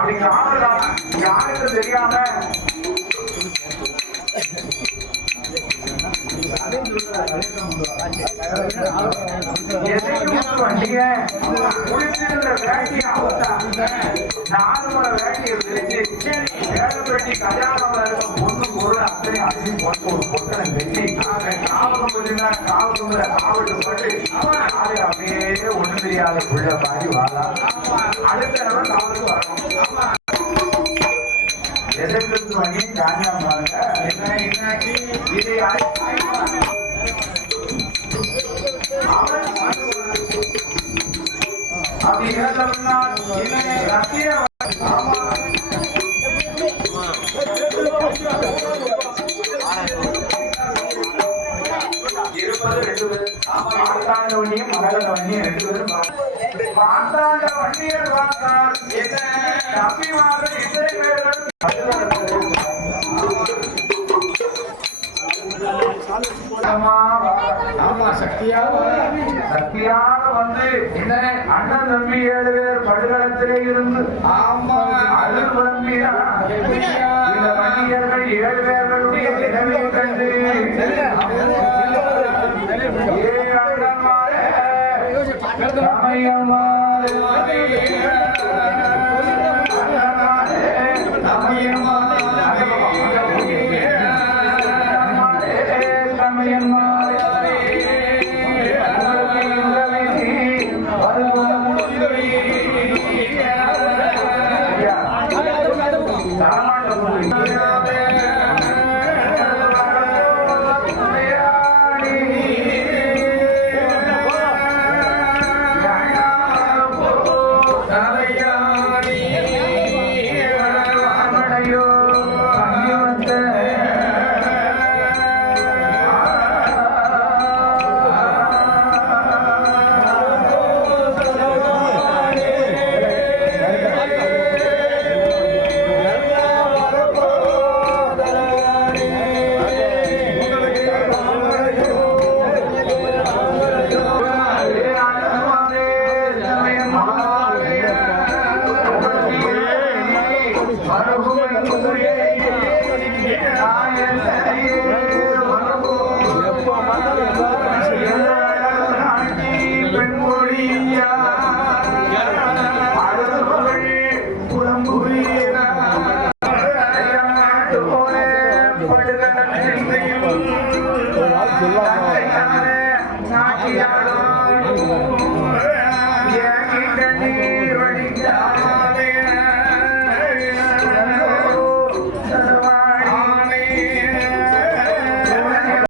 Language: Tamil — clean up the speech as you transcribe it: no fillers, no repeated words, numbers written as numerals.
அப்படி யாருக்கு தெரியாம வண்டிய குளிச்சிருந்த வேட்டியை அவுத்தாங்க. 4 முறை வேட்டியை விரிச்சு வேலைப்பட்டி கல்யாணம் இருக்க பொண்ணு பொருள் அத்தனை அள்ளி போட்டு ஒரு பொட்டனை வெட்டி காவல் காவட்டு போட்டு அப்படியே ஒண்ணு தெரியாத புள்ள பாடி வாழா. அடுத்த இடம் காவலுக்கு வரணும். எதிர்த்து வண்டி காஞ்சாங்க இதை அப்படி இறந்தவனால் ரத்திய வண்டியும் மகள வண்டியும் 2 பேரும் பார்த்தாண்ட வண்டியர் பார்த்தால் என்ன அபிவாத இத்தனை பேர்கள் சக்தியாக வந்து அண்ணன் தம்பி 7 பேர் படுகளத்திலே இருந்து அது விளம்பியா இந்த வண்டியர்கள் 7 பேர்களுடைய நிலைமை கண்டு ஏ அண்ணன்மாரே